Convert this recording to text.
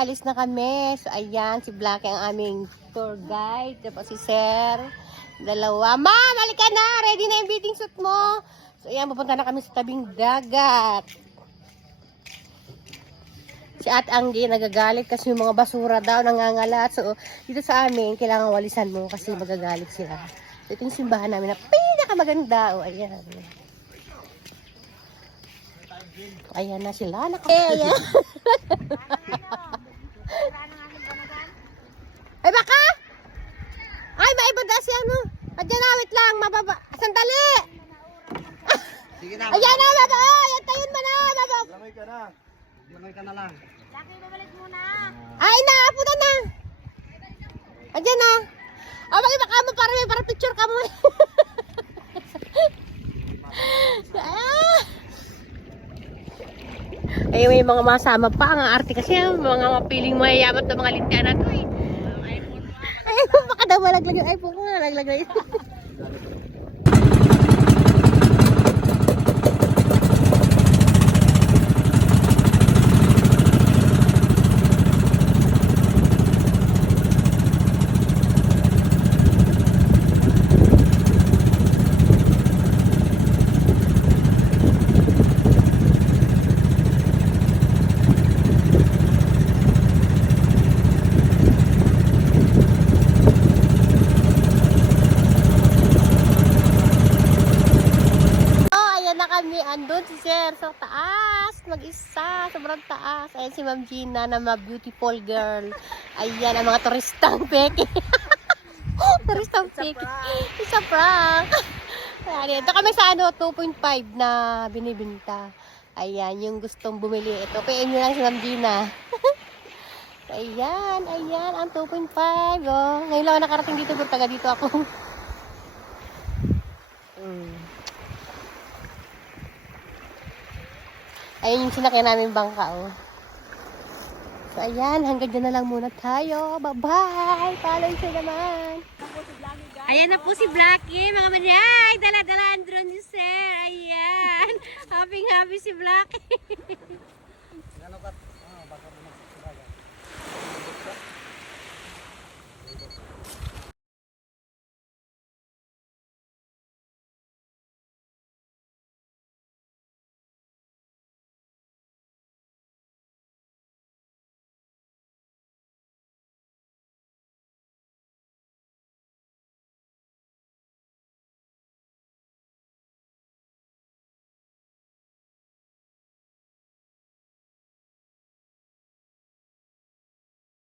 aalis na kami. So, ayan, si Black ang aming tour guide. Tapos si Sir. Dalawa. Ma'am, halika na! Ready na yung bathing suit mo. So, ayan, pupunta na kami sa tabing dagat. Si Ate Anggi nagagalit kasi yung mga basura daw nangangalat. So, dito sa amin, kailangan walisan mo kasi magagalit sila. So, ito yung simbahan namin na pinakamaganda. O, ayan. Ayan na sila. Ayan. Ay, baka? Ay, maibada si ano. Adyan na, wait lang. Mababa. Sandali. Sige na. Ayan na, baba. Ayan, tayon mo na. Baba. Lamay ka na. Lamay ka na lang. Laki, babalik muna. Ay, naapunan na. Adyan na. O, baka mo para picture ka mo. Ay, may mga masama pa. Ang arte kasi mga mapiling mayayamat na mga lintian na to eh. Ay, baka daw malaglag yung iPhone ko nga. Naglagay. Andun si Sir sa taas, mag-isa, sobrang taas. Ayan si Ma'am Gina na ma-beautiful girl. Ayan ang mga turistang peke. Turistang peke. Isa prank. Ayan, ito kami sa ano, 2.5 na binibinta. Ayan, yung gustong bumili. Ito, PM nyo lang si Ma'am Gina. Ayan, ayan, ang 2.5. Oh. Ngayon lang ako nakarating dito, taga dito ako. Ayun yung sinakyan namin bangka, oh. So, ayan. Hanggang dyan na lang muna tayo. Bye-bye! Follow siya naman. Ayan na po si Blackie, mga manay. Dala-dala ang drone ni Sir. Ayan. Happy si Blackie.